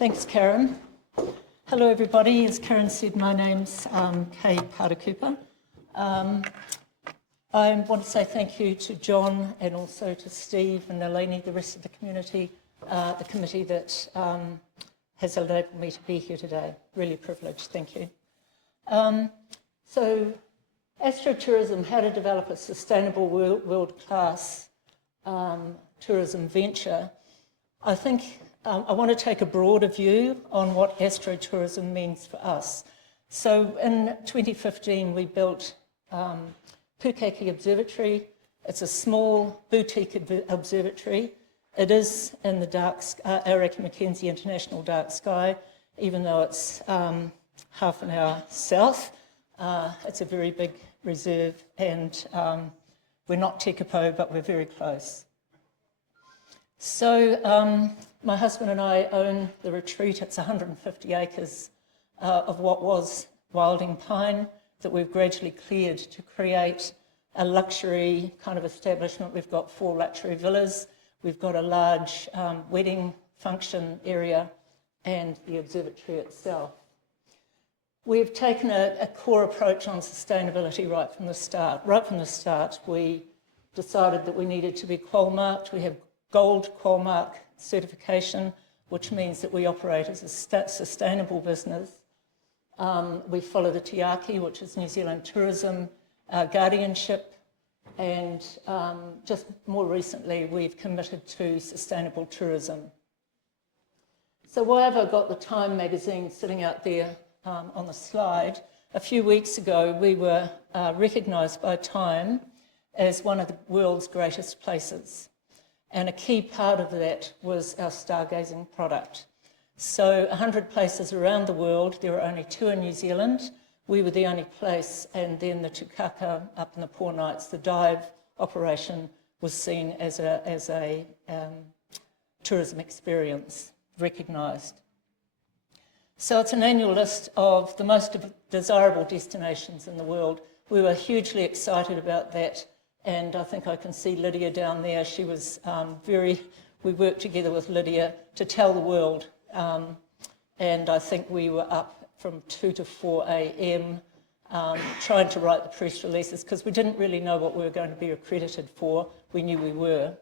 Thanks, Karen. Hello, everybody. As Karen said, my name's Kaye Paardekooper. I want to say thank you to John and also to Steve and Nalini, the rest of the community, the committee that has enabled me to be here today. Really privileged. Thank you. So, astrotourism, how to develop a sustainable world-class tourism venture. I think I want to take a broader view on what astrotourism means for us. So in 2015, we built Kaye Observatory. It's a small boutique observatory. It is in the Aoraki Mackenzie International dark sky, even though it's half an hour south. It's a very big reserve, and we're not Tekapo, but we're very close. So my husband and I own the retreat. It's 150 acres of what was wilding pine that we've gradually cleared to create a luxury kind of establishment. We've got 4 luxury villas. We've got a large wedding function area and the observatory itself. We've taken a core approach on sustainability right from the start. Right from the start, we decided that we needed to be qual marked. We have gold qual mark certification, which means that we operate as a sustainable business. We follow the Tiaki, which is New Zealand tourism guardianship, and just more recently we've committed to sustainable tourism. So why have I got the Time magazine sitting out there on the slide? A few weeks ago we were recognised by Time as one of the world's greatest places. And a key part of that was our stargazing product. So 100 places around the world, there were only 2 in New Zealand. We were the only place, and then the Tukaka up in the Poor Knights, the dive operation, was seen as a tourism experience, recognised. So it's an annual list of the most desirable destinations in the world. We were hugely excited about that. And I think I can see Lydia down there. She was we worked together with Lydia to tell the world. And I think we were up from 2 to 4 a.m. Trying to write the press releases because we didn't really know what we were going to be accredited for. We knew we were.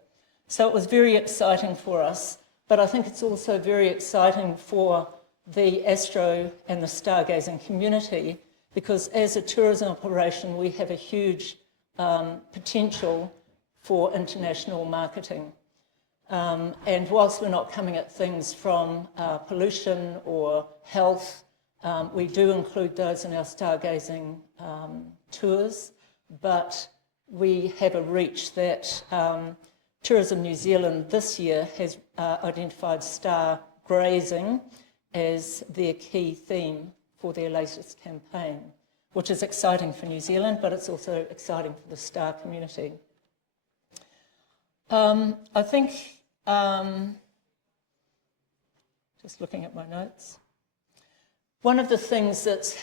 So it was very exciting for us. But I think it's also very exciting for the Astro and the stargazing community because as a tourism operation, we have a huge potential for international marketing. And whilst we're not coming at things from pollution or health, we do include those in our stargazing tours, but we have a reach that Tourism New Zealand this year has identified star grazing as their key theme for their latest campaign, which is exciting for New Zealand, but it's also exciting for the star community. I think, just looking at my notes, one of the things that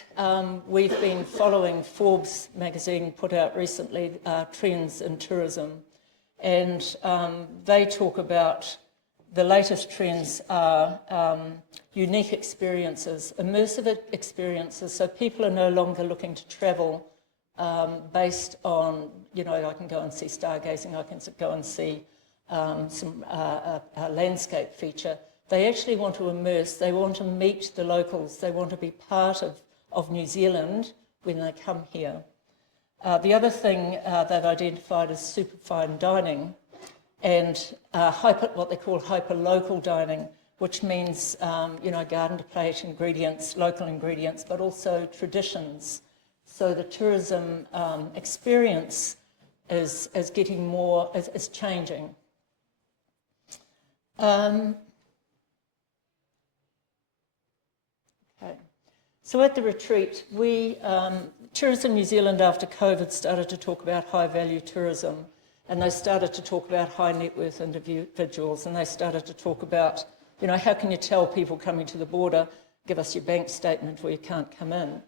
we've been following, Forbes magazine put out recently, trends in tourism, and they talk about the latest trends are unique experiences, immersive experiences, so people are no longer looking to travel based on, I can go and see stargazing, I can go and see a landscape feature. They actually want to immerse, they want to meet the locals, they want to be part of New Zealand when they come here. The other thing they've identified is super fine dining and what they call hyper-local dining, which means, garden to plate ingredients, local ingredients, but also traditions. So the tourism experience is getting more, is changing. Okay. So at the retreat, Tourism New Zealand after COVID started to talk about high-value tourism, and they started to talk about high net worth individuals, and they started to talk about, how can you tell people coming to the border, give us your bank statement or you can't come in.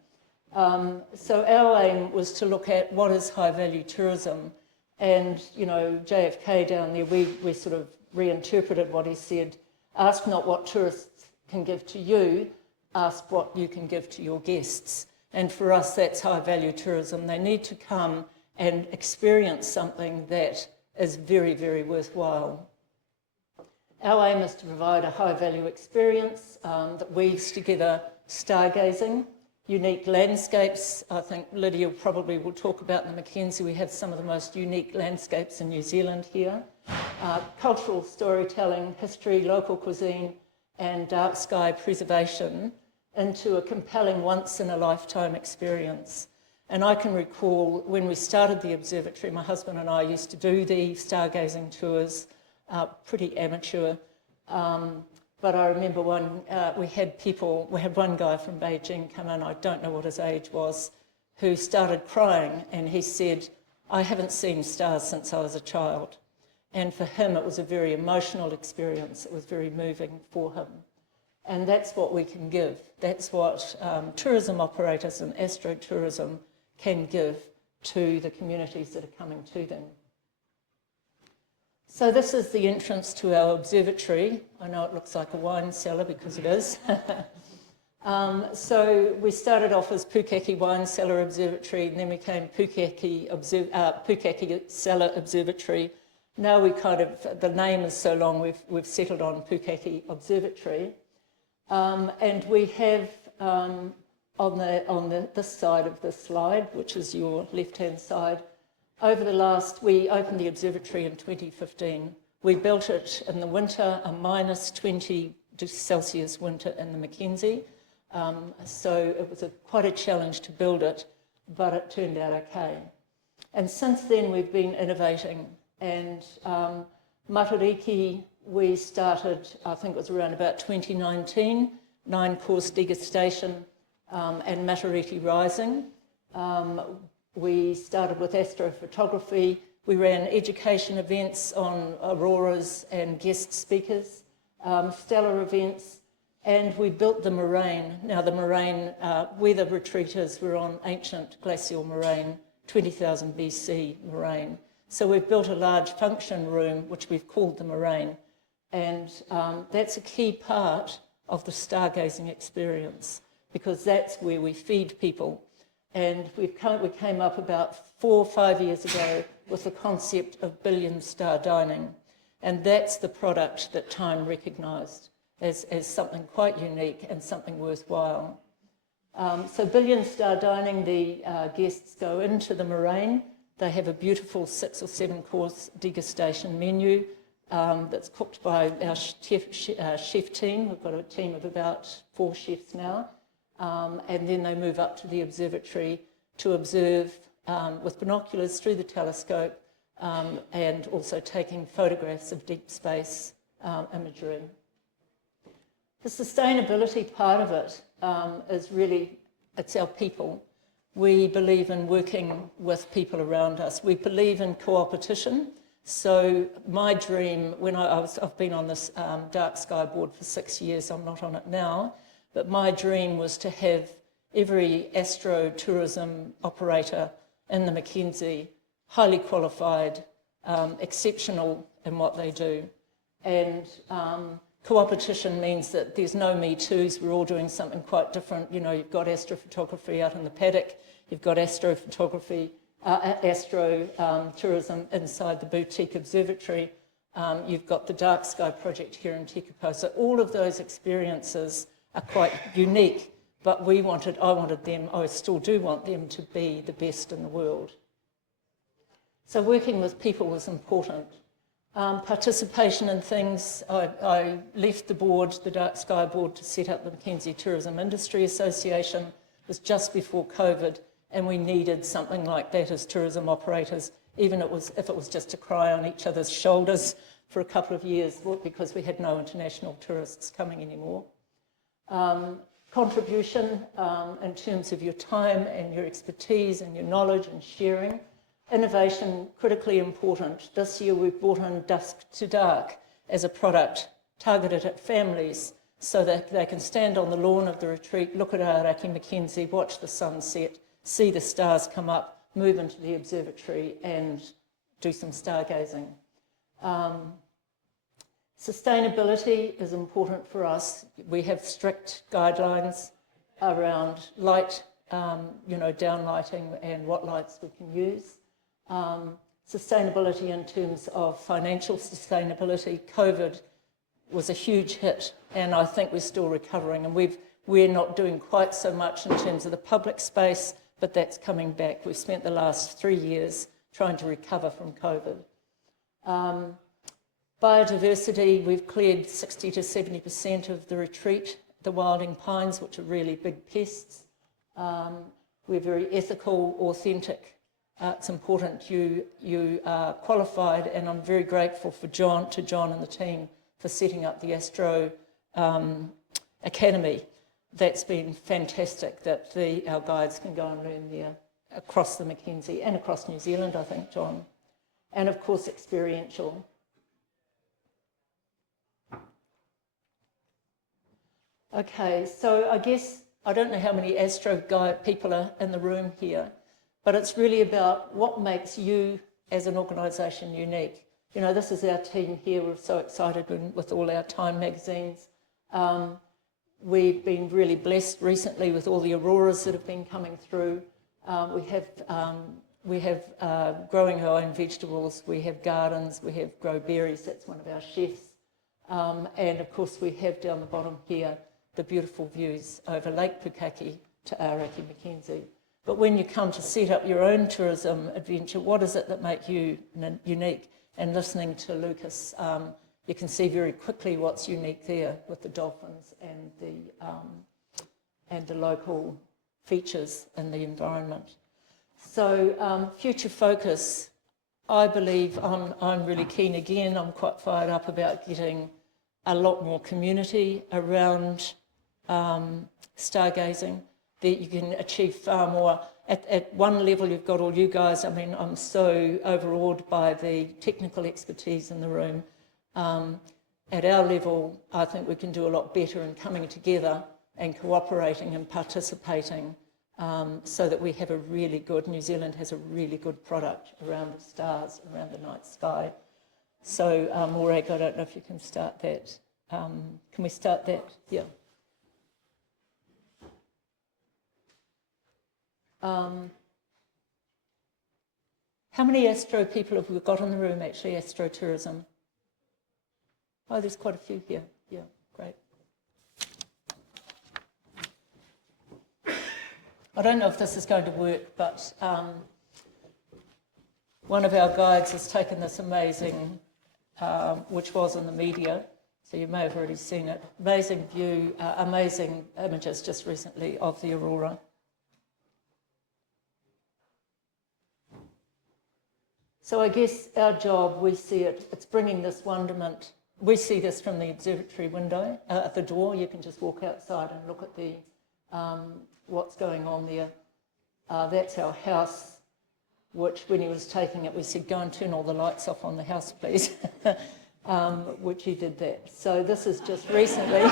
So our aim was to look at what is high-value tourism, and, JFK down there, we sort of reinterpreted what he said, ask not what tourists can give to you, ask what you can give to your guests. And for us, that's high-value tourism. They need to come and experience something that is very, very worthwhile. Our aim is to provide a high-value experience that weaves together stargazing, unique landscapes. I think Lydia probably will talk about the Mackenzie. We have some of the most unique landscapes in New Zealand here. Cultural storytelling, history, local cuisine, and dark sky preservation into a compelling once-in-a-lifetime experience. And I can recall when we started the observatory, my husband and I used to do the stargazing tours, pretty amateur. But I remember we had one guy from Beijing come in, I don't know what his age was, who started crying, and he said, "I haven't seen stars since I was a child." And for him, it was a very emotional experience. It was very moving for him. And that's what we can give. That's what tourism operators and astrotourism can give to the communities that are coming to them. So this is the entrance to our observatory. I know it looks like a wine cellar because it is. So we started off as Pukaki Wine Cellar Observatory, and then we became Pukaki Cellar Observatory. Now the name is so long, we've settled on Pukaki Observatory. And we have on this side of the slide, which is your left-hand side, we opened the observatory in 2015. We built it in the winter, a -20 Celsius winter in the Mackenzie. So it was quite a challenge to build it, but it turned out okay. And since then, we've been innovating. And Matariki, we started, I think it was around about 2019, 9-course degustation and Matariki Rising. We started with astrophotography. We ran education events on auroras and guest speakers, stellar events, and we built the moraine. Now the moraine, where the retreaters were on ancient glacial moraine, 20,000 BC moraine. So we've built a large function room, which we've called the moraine, and that's a key part of the stargazing experience because that's where we feed people. And we came up about 4 or 5 years ago with the concept of billion-star dining. And that's the product that Time recognised as something quite unique and something worthwhile. So billion-star dining, the guests go into the moraine. They have a beautiful 6 or 7 course degustation menu that's cooked by our chef team. We've got a team of about 4 chefs now. And then they move up to the observatory to observe with binoculars through the telescope and also taking photographs of deep space imagery. The sustainability part of it is really, it's our people. We believe in working with people around us. We believe in co-opetition. So my dream, I've been on this dark sky board for 6 years, I'm not on it now, but my dream was to have every astrotourism operator in the Mackenzie highly qualified, exceptional in what they do. And co-opetition means that there's no me toos, we're all doing something quite different. You know, you've got astrophotography out in the paddock, you've got astrophotography, tourism inside the boutique observatory, you've got the dark sky project here in Tekapo. So all of those experiences are quite unique, but I still do want them to be the best in the world. So working with people was important. Participation in things, I left the board, the Dark Sky board, to set up the Mackenzie Tourism Industry Association. It was just before COVID, and we needed something like that as tourism operators, even if it was just to cry on each other's shoulders for a couple of years, because we had no international tourists coming anymore. Contribution in terms of your time and your expertise and your knowledge and sharing. Innovation, critically important. This year we've brought in Dusk to Dark as a product targeted at families so that they can stand on the lawn of the retreat, look at Aoraki Mackenzie, watch the sunset, see the stars come up, move into the observatory and do some stargazing. Sustainability is important for us. We have strict guidelines around light, downlighting and what lights we can use. Sustainability in terms of financial sustainability. COVID was a huge hit, and I think we're still recovering, and we're not doing quite so much in terms of the public space, but that's coming back. We've spent the last 3 years trying to recover from COVID. Biodiversity, we've cleared 60 to 70% of the retreat, the wilding pines, which are really big pests. We're very ethical, authentic. It's important you are qualified, and I'm very grateful for John and the team for setting up the Astro Academy. That's been fantastic that our guides can go and learn there across the Mackenzie and across New Zealand, I think, John. And of course, experiential. Okay, so I guess, I don't know how many Astro guide people are in the room here, but it's really about what makes you as an organisation unique. You know, this is our team here. We're so excited with all our Time magazines. We've been really blessed recently with all the auroras that have been coming through. We have growing our own vegetables. We have gardens. We have grow berries. That's one of our chefs. And of course, we have down the bottom here the beautiful views over Lake Pukaki to Aoraki Mackenzie. But when you come to set up your own tourism adventure, what is it that makes you unique? And listening to Lucas, you can see very quickly what's unique there with the dolphins and the local features in the environment. So future focus, I believe I'm really keen again. I'm quite fired up about getting a lot more community around stargazing, that you can achieve far more. At one level, you've got all you guys. I mean, I'm so overawed by the technical expertise in the room. At our level, I think we can do a lot better in coming together and cooperating and participating so that we have a really good, New Zealand has a really good product around the stars, around the night sky. So, Morag, I don't know if you can start that. Can we start that? Yeah. How many Astro people have we got in the room, actually, astrotourism? Oh, there's quite a few here. Yeah, great. I don't know if this is going to work, but one of our guides has taken this amazing, which was in the media, so you may have already seen it, amazing view, amazing images just recently of the aurora. So I guess our job, we see it, it's bringing this wonderment. We see this from the observatory window at the door. You can just walk outside and look at the what's going on there. That's our house, which when he was taking it, we said, go and turn all the lights off on the house, please, which he did that. So this is just recently,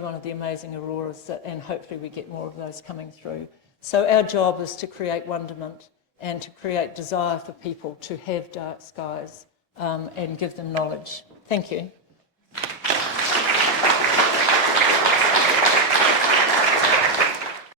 one of the amazing auroras, and hopefully we get more of those coming through. So our job is to create wonderment and to create desire for people to have dark skies and give them knowledge. Thank you.